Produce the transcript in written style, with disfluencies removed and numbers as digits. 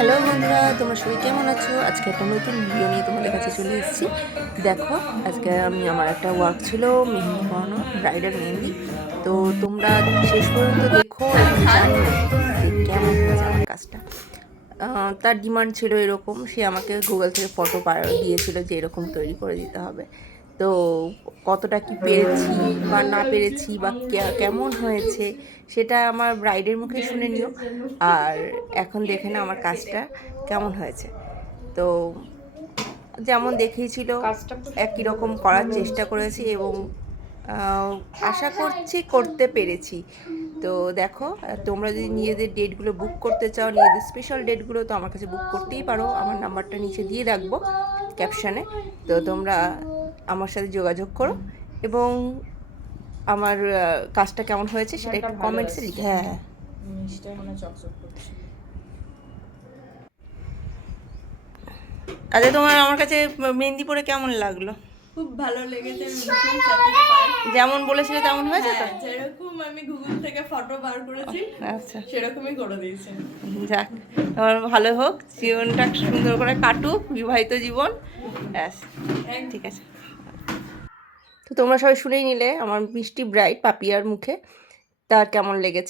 Hello বন্ধুরা, তোমরা সবাই কেমন আছো? আজকে একটা নতুন ভিডিও নিয়ে তোমাদের কাছে চলে এসেছি। দেখো, আজকে আমার একটা ওয়ার্ক ছিল মেহেন্দি পরানো, ব্রাইডাল মেহেন্দি। তো তোমরা শেষ পর্যন্ত দেখো এবং জানিও যে কেমন হয়েছে আমার কাজটা। তার ডিমান্ড ছিল এরকম, সে আমাকে গুগল থেকে ফটো দিয়েছিল যে এরকম তৈরি করে দিতে হবে। তো কতটা কি পেরেছি বা না পেরেছি বা কেমন হয়েছে সেটা আমার ব্রাইডের মুখে শুনে নিও। আর এখন দেখে না আমার কাজটা কেমন হয়েছে। তো যেমন দেখিয়েছিল একই রকম করার চেষ্টা করেছি এবং আশা করছি করতে পেরেছি। তো দেখো, তোমরা যদি নিজেদের ডেটগুলো বুক করতে চাও, নিজেদের স্পেশাল ডেটগুলো, তো আমার কাছে বুক করতেই পারো। আমার নাম্বারটা নিচে দিয়ে রাখবো ক্যাপশানে। তো তোমরা আমার সাথে যোগাযোগ করো এবং আমার কাজটা কেমন হয়েছে সেটা একটু কমেন্টসে লিখে। হ্যাঁ, মিষ্টিটা মনে চকচক করছে। আচ্ছা, তোমার আমার কাছে মেহেন্দি পরে কেমন লাগলো? খুব ভালো লেগেছে, আমি ভীষণ স্যাটিসফাইড। যেমন বলেছিলে তেমন হয়েছে তো? যেরকম আমি গুগল থেকে ফটো বার করেছি আচ্ছা, সেরকমই করে দিয়েছে। যাক, আমার ভালো হোক, জীবনটা সুন্দর করে কাটুক, বিবাহিত জীবন। ব্যাস, ঠিক আছে। তো তোমরা সবাই শুনেই নিলে আমার মিষ্টি ব্রাইড পাপিয়ার মুখে তার কেমন লেগেছে।